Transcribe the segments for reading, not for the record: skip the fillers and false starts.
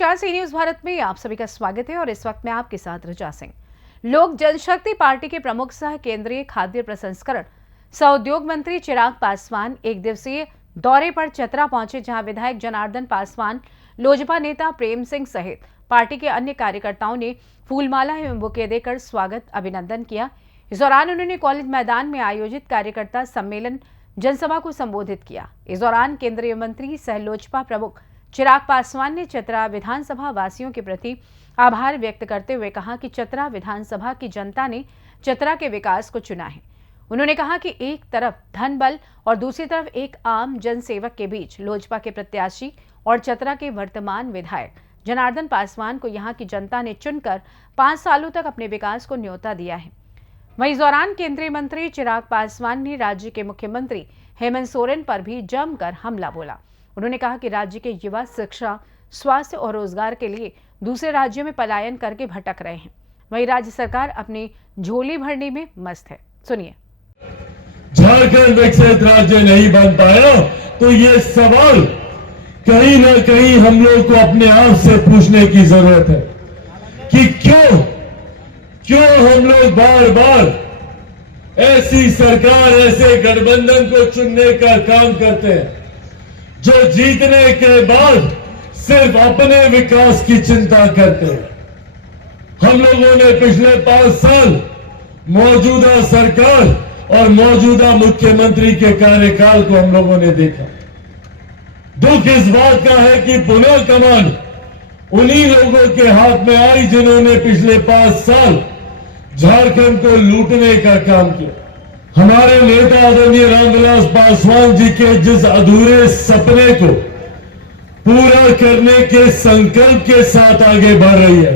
नमस्कार, सी न्यूज भारत में आप सभी का स्वागत है और इस वक्त मैं आपके साथ रजा सिंह। लोक जनशक्ति पार्टी के प्रमुख सह केंद्रीय खाद्य प्रसंस्करण सह उद्योग मंत्री चिराग पासवान एक दिवसीय दौरे पर चतरा पहुंचे, जहां विधायक जनार्दन पासवान, लोजपा नेता प्रेम सिंह सहित पार्टी के अन्य कार्यकर्ताओं ने फूलमाला एवं बुके देकर स्वागत अभिनंदन किया। इस दौरान उन्होंने कॉलेज मैदान में आयोजित कार्यकर्ता सम्मेलन जनसभा को संबोधित किया। इस दौरान केंद्रीय मंत्री सह लोजपा प्रमुख चिराग पासवान ने चतरा विधानसभा वासियों के प्रति आभार व्यक्त करते हुए कहा कि चतरा विधानसभा की जनता ने चतरा के विकास को चुना है। उन्होंने कहा कि एक तरफ धन बल और दूसरी तरफ एक आम जनसेवक के बीच लोजपा के प्रत्याशी और चतरा के वर्तमान विधायक जनार्दन पासवान को यहां की जनता ने चुनकर 5 सालों तक अपने विकास को न्योता दिया है। वहीं इस दौरान केंद्रीय मंत्री चिराग पासवान ने राज्य के मुख्यमंत्री हेमंत सोरेन पर भी जमकर हमला बोला। उन्होंने कहा कि राज्य के युवा शिक्षा, स्वास्थ्य और रोजगार के लिए दूसरे राज्यों में पलायन करके भटक रहे हैं। वहीं राज्य सरकार अपनी झोली भरने में मस्त है। सुनिए। झारखंड विकसित राज्य नहीं बन पाया तो ये सवाल कहीं ना कहीं हम लोग को अपने आप से पूछने की जरूरत है कि क्यों हम लोग बार बार ऐसी सरकार, ऐसे गठबंधन को चुनने का काम करते हैं जो जीतने के बाद सिर्फ अपने विकास की चिंता करते हैं। हम लोगों ने पिछले 5 साल मौजूदा सरकार और मौजूदा मुख्यमंत्री के कार्यकाल को हम लोगों ने देखा। दुख इस बात का है कि पुनः कमान उन्हीं लोगों के हाथ में आई जिन्होंने पिछले 5 साल झारखंड को लूटने का काम किया। हमारे नेता आदरणीय रामविलास पासवान जी के जिस अधूरे सपने को पूरा करने के संकल्प के साथ आगे बढ़ रही है,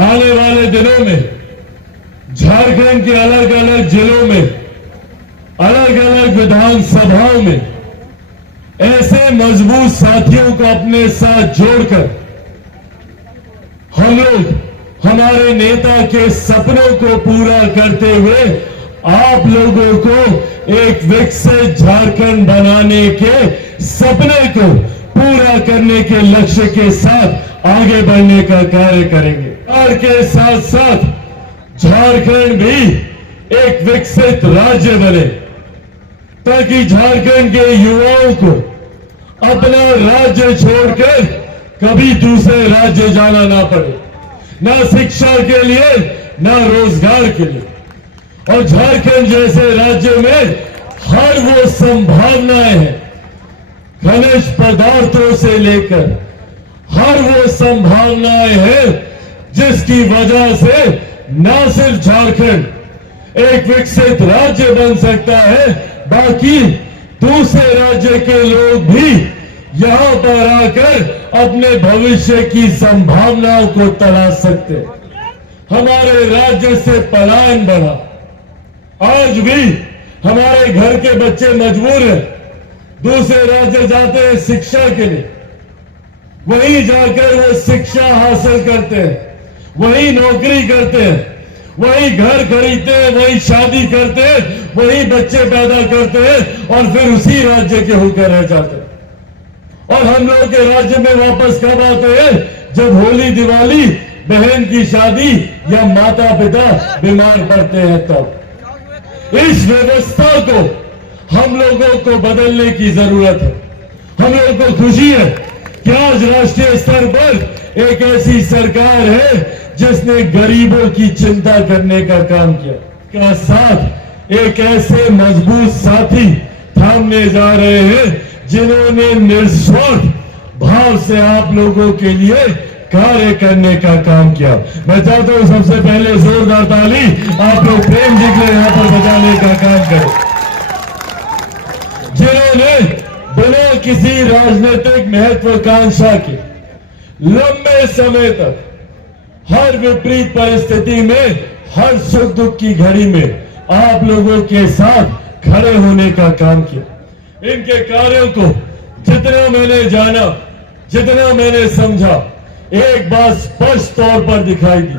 आने वाले दिनों में झारखंड के अलग अलग जिलों में, अलग अलग विधानसभाओं में ऐसे मजबूत साथियों को अपने साथ जोड़कर हम लोग हमारे नेता के सपनों को पूरा करते हुए आप लोगों को एक विकसित झारखंड बनाने के सपने को पूरा करने के लक्ष्य के साथ आगे बढ़ने का कार्य करेंगे। और के साथ साथ झारखंड भी एक विकसित राज्य बने ताकि झारखंड के युवाओं को अपना राज्य छोड़कर कभी दूसरे राज्य जाना ना पड़े, ना शिक्षा के लिए ना रोजगार के लिए। और झारखंड जैसे राज्य में हर वो संभावनाएं हैं, खनिज पदार्थों से लेकर हर वो संभावनाएं हैं जिसकी वजह से न सिर्फ झारखंड एक विकसित राज्य बन सकता है, बाकी दूसरे राज्य के लोग भी यहां पर आकर अपने भविष्य की संभावनाओं को तलाश सकते हैं। हमारे राज्य से पलायन बढ़ा। आज भी हमारे घर के बच्चे मजबूर हैं, दूसरे राज्य जाते हैं शिक्षा के लिए, वहीं जाकर वो शिक्षा हासिल करते हैं, वहीं नौकरी करते हैं, वहीं घर खरीदते हैं, वहीं शादी करते हैं, वहीं बच्चे पैदा करते हैं और फिर उसी राज्य के होकर रह जाते हैं। और हम लोग के राज्य में वापस कब आते हैं? जब होली, दिवाली, बहन की शादी या माता पिता बीमार पड़ते हैं तब। इस व्यवस्था को हम लोगों को बदलने की जरूरत है। हम लोगों को खुशी है कि आज राष्ट्रीय स्तर पर एक ऐसी सरकार है जिसने गरीबों की चिंता करने का काम किया। का साथ एक ऐसे मजबूत साथी थामने जा रहे हैं जिन्होंने निस्वार्थ भाव से आप लोगों के लिए कार्य करने का काम किया। मैं चाहता हूं सबसे पहले जोरदार ताली आप लोग प्रेम जी के यहां पर बजाने का काम करें, जिन्होंने बिना किसी राजनीतिक महत्वाकांक्षा के लंबे समय तक हर विपरीत परिस्थिति में, हर सुख दुख की घड़ी में आप लोगों के साथ खड़े होने का काम किया। इनके कार्यों को जितना मैंने जाना, जितना मैंने समझा, एक बात स्पष्ट तौर पर दिखाई दी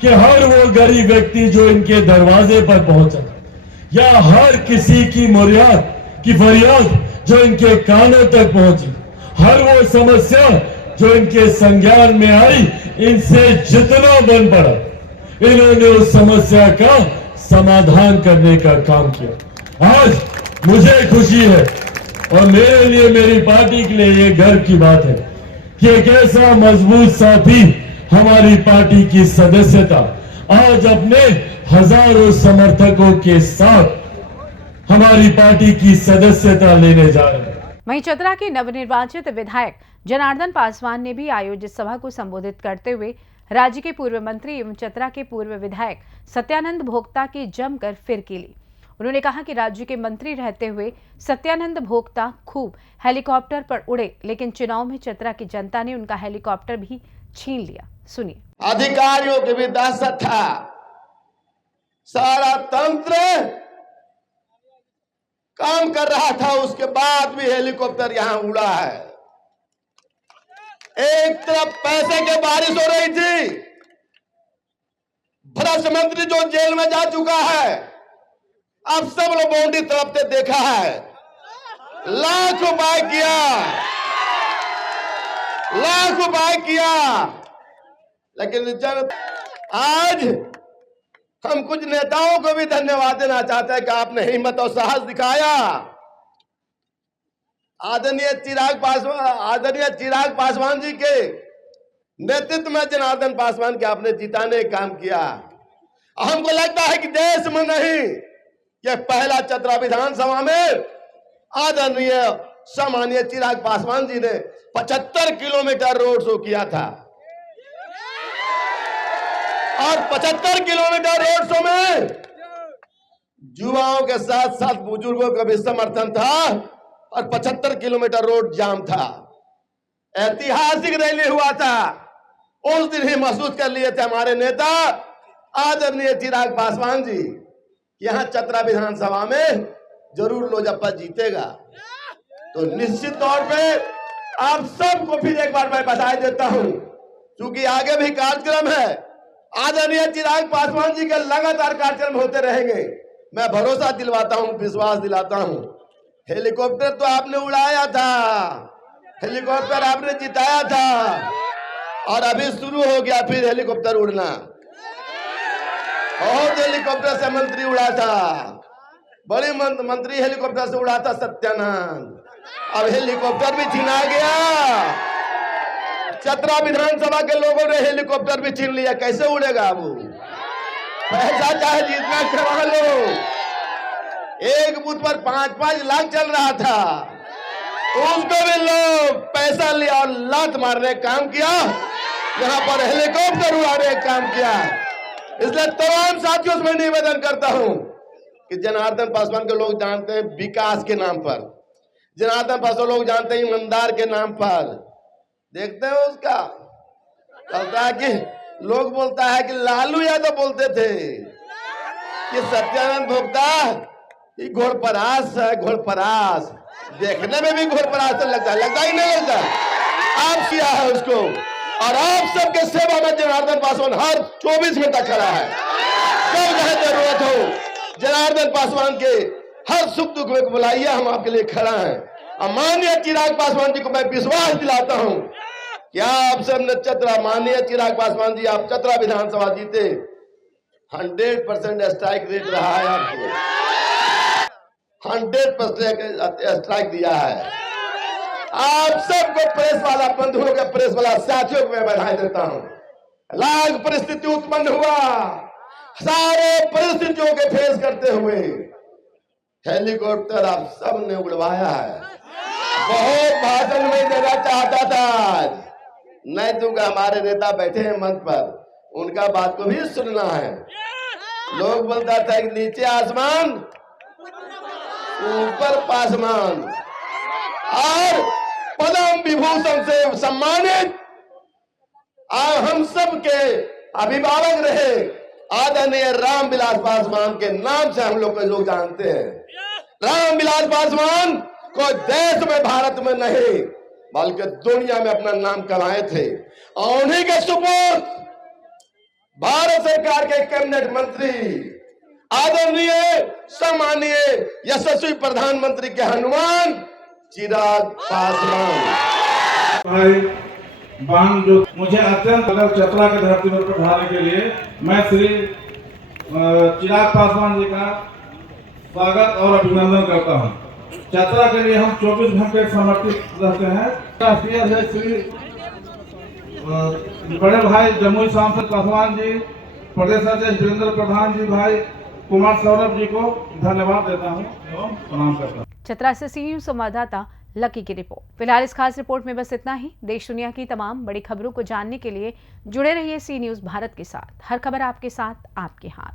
कि हर वो गरीब व्यक्ति जो इनके दरवाजे पर पहुंचा या हर किसी की फरियाद जो इनके कानों तक पहुंची, हर वो समस्या जो इनके संज्ञान में आई, इनसे जितना बन पड़ा इन्होंने उस समस्या का समाधान करने का काम किया। आज मुझे खुशी है और मेरे लिए, मेरी पार्टी के लिए ये गर्व की बात है कि एक ऐसा मजबूत साथी हमारी पार्टी की सदस्यता आज अपने हजारों समर्थकों के साथ हमारी पार्टी की सदस्यता लेने जा रहे हैं। वहीं चतरा के नवनिर्वाचित विधायक जनार्दन पासवान ने भी आयोजित सभा को संबोधित करते हुए राज्य के पूर्व मंत्री एवं चतरा के पूर्व विधायक सत्यानंद भोक्ता की जमकर फिरकी ली। उन्होंने कहा कि राज्य के मंत्री रहते हुए सत्यानंद भोक्ता खूब हेलीकॉप्टर पर उड़े, लेकिन चुनाव में चतरा की जनता ने उनका हेलीकॉप्टर भी छीन लिया। सुनिए। अधिकारियों की भी दहशत था, सारा तंत्र काम कर रहा था, उसके बाद भी हेलीकॉप्टर यहां उड़ा है। एक तरफ पैसे की बारिश हो रही थी, भ्रष्ट मंत्री जो जेल में जा चुका है, अब सब लोग बाउंड्री तरफ से देखा है, लाख उपाय किया, लेकिन जब आज हम कुछ नेताओं को भी धन्यवाद देना चाहते हैं कि आपने हिम्मत और साहस दिखाया। आदरणीय चिराग पासवान जी के नेतृत्व में जनार्दन पासवान के आपने जिताने का काम किया। हमको लगता है कि देश में नहीं, यह पहला चतरा विधानसभा में आदरणीय सम्मानीय चिराग पासवान जी ने 75 किलोमीटर रोड शो किया था और 75 किलोमीटर रोड शो में युवाओं के साथ साथ बुजुर्गों का भी समर्थन था और 75 किलोमीटर रोड जाम था। ऐतिहासिक रैली हुआ था। उस दिन ही महसूस कर लिए थे हमारे नेता आदरणीय चिराग पासवान जी, यहां चतरा विधानसभा में जरूर लोजपा जीतेगा। तो निश्चित तौर पे आप सबको फिर एक बार मैं बधाई देता हूं, क्योंकि आगे भी कार्यक्रम है। आदरणीय चिराग पासवान जी के लगातार कार्यक्रम होते रहेंगे। मैं भरोसा दिलवाता हूं, विश्वास दिलाता हूं। हेलीकॉप्टर तो आपने उड़ाया था, हेलीकॉप्टर आपने जिताया था और अभी शुरू हो गया फिर हेलीकॉप्टर उड़ना। बहुत हेलीकॉप्टर से मंत्री उड़ा था, बड़े मंत्री हेलीकॉप्टर से उड़ा था सत्यानंद, अब हेलीकॉप्टर भी छीना गया। चतरा विधानसभा के लोगों ने हेलीकॉप्टर भी छीन लिया, कैसे उड़ेगा वो? पैसा चाहे जितना करवा लो, एक बूथ पर 5-5 लाख चल रहा था, उसको भी लोग पैसा लिया और लात मारने का काम किया, यहाँ पर हेलीकॉप्टर उड़ाने का काम किया। इसलिए तमाम साथियों से मैं निवेदन करता हूं कि जनार्दन पासवान के लोग जानते हैं विकास के नाम पर, जनार्दन पासवान लोग जानते हैं ईमानदार के नाम पर। देखते हो उसका कहता है कि लोग बोलता है कि लालू यादव बोलते थे कि सत्यानंद भोक्ता ये घोड़परास है, घोड़परास देखने में भी घोड़परास लगता है, लगता ही नहीं लगता। आप किया है उसको और आप सबके सेवा में जनार्दन पासवान हर 24 घंटा खड़ा है। जब जहां जरूरत हो जनार्दन पासवान के हर सुख दुख में बुलाइए, हम आपके लिए खड़ा हैं। माननीय चिराग पासवान जी को मैं विश्वास दिलाता हूं कि आप सबने चतरा, माननीय चिराग पासवान जी आप चतरा विधानसभा जीते, 100% स्ट्राइक रेट रहा है, आपको 100% स्ट्राइक दिया है। आप सबको प्रेस वाला बंधुओं के, प्रेस वाला साथियों को मैं बधाई देता हूं। लाख परिस्थिति उत्पन्न हुआ, सारे परिस्थितियों के फेस करते हुए हेलीकॉप्टर आप सब ने उड़वाया है। बहुत भाषण में देना चाहता था, नहीं दूंगा। हमारे नेता बैठे हैं मंच पर, उनका बात को भी सुनना है। लोग बोलता था कि नीचे आसमान ऊपर पासमान, और पद्म विभूषण से सम्मानित हम सब के अभिभावक रहे आदरणीय रामविलास पासवान के नाम से हम लोग जानते हैं। रामविलास पासवान को देश में, भारत में नहीं बल्कि दुनिया में अपना नाम कमाए थे। और उन्हीं के सुपुत्र भारत सरकार के कैबिनेट मंत्री आदरणीय सम्मानीय यशस्वी प्रधानमंत्री के हनुमान चिराग पासवान। बांध जो मुझे अत्यंत चतरा की धरती पर पधारने के लिए मैं श्री चिराग पासवान जी का स्वागत और अभिनंदन करता हूं। चतरा के लिए हम 24 घंटे समर्पित रहते हैं। राष्ट्रीय अध्यक्ष श्री बड़े भाई जमुई सांसद पासवान जी, प्रदेश अध्यक्ष वीरेंद्र प्रधान जी, भाई कुमार सौरभ जी को धन्यवाद देता हूं एवं प्रणाम करता हूं। चतरा से सी न्यूज़ संवाददाता लकी की रिपोर्ट। फिलहाल इस खास रिपोर्ट में बस इतना ही। देश दुनिया की तमाम बड़ी खबरों को जानने के लिए जुड़े रहिए सी न्यूज़ भारत के साथ। हर खबर आपके साथ, आपके हाथ।